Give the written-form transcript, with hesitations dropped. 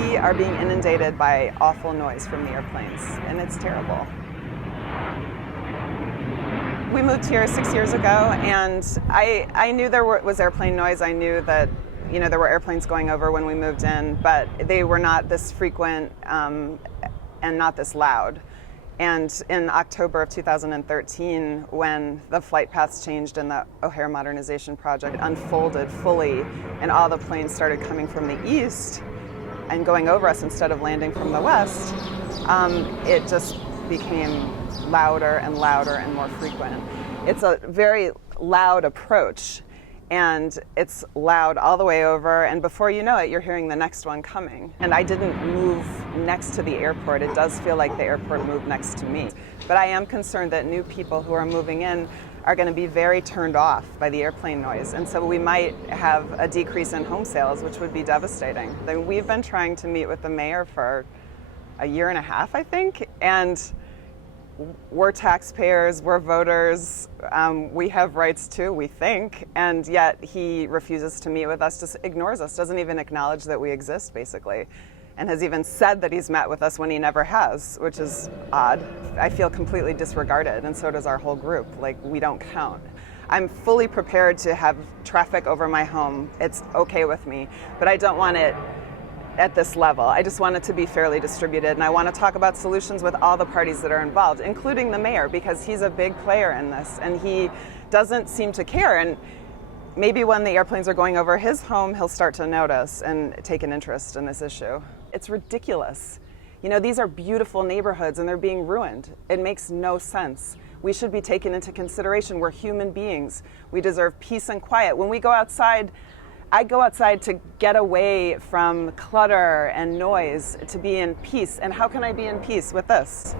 we are being inundated by awful noise from the airplanes, and it's terrible. We moved here 6 years ago, and I knew there was airplane noise. I knew that there were airplanes going over when we moved in, but they were not this frequent and not this loud. And in October of 2013, when the flight paths changed and the O'Hare modernization project unfolded fully, and all the planes started coming from the east and going over us instead of landing from the west, it just became louder and louder and more frequent. It's a very loud approach, and it's loud all the way over, and before you know it, you're hearing the next one coming. And I didn't move next to the airport. It does feel like the airport moved next to me. But I am concerned that new people who are moving in are going to be very turned off by the airplane noise. And so we might have a decrease in home sales, which would be devastating. Then we've been trying to meet with the mayor for a year and a half, I think, and we're taxpayers, we're voters, we have rights too, we think, and yet he refuses to meet with us, just ignores us, doesn't even acknowledge that we exist, basically, and has even said that he's met with us when he never has, which is odd. I feel completely disregarded, and so does our whole group, like we don't count. I'm fully prepared to have traffic over my home. It's okay with me, but I don't want it at this level. I just want it to be fairly distributed, and I want to talk about solutions with all the parties that are involved, including the mayor, because he's a big player in this, and he doesn't seem to care. And maybe when the airplanes are going over his home, he'll start to notice and take an interest in this issue. It's ridiculous. These are beautiful neighborhoods, and they're being ruined. It makes no sense. We should be taken into consideration. We're human beings. We deserve peace and quiet. When we go outside, I go outside to get away from clutter and noise, to be in peace. And how can I be in peace with this?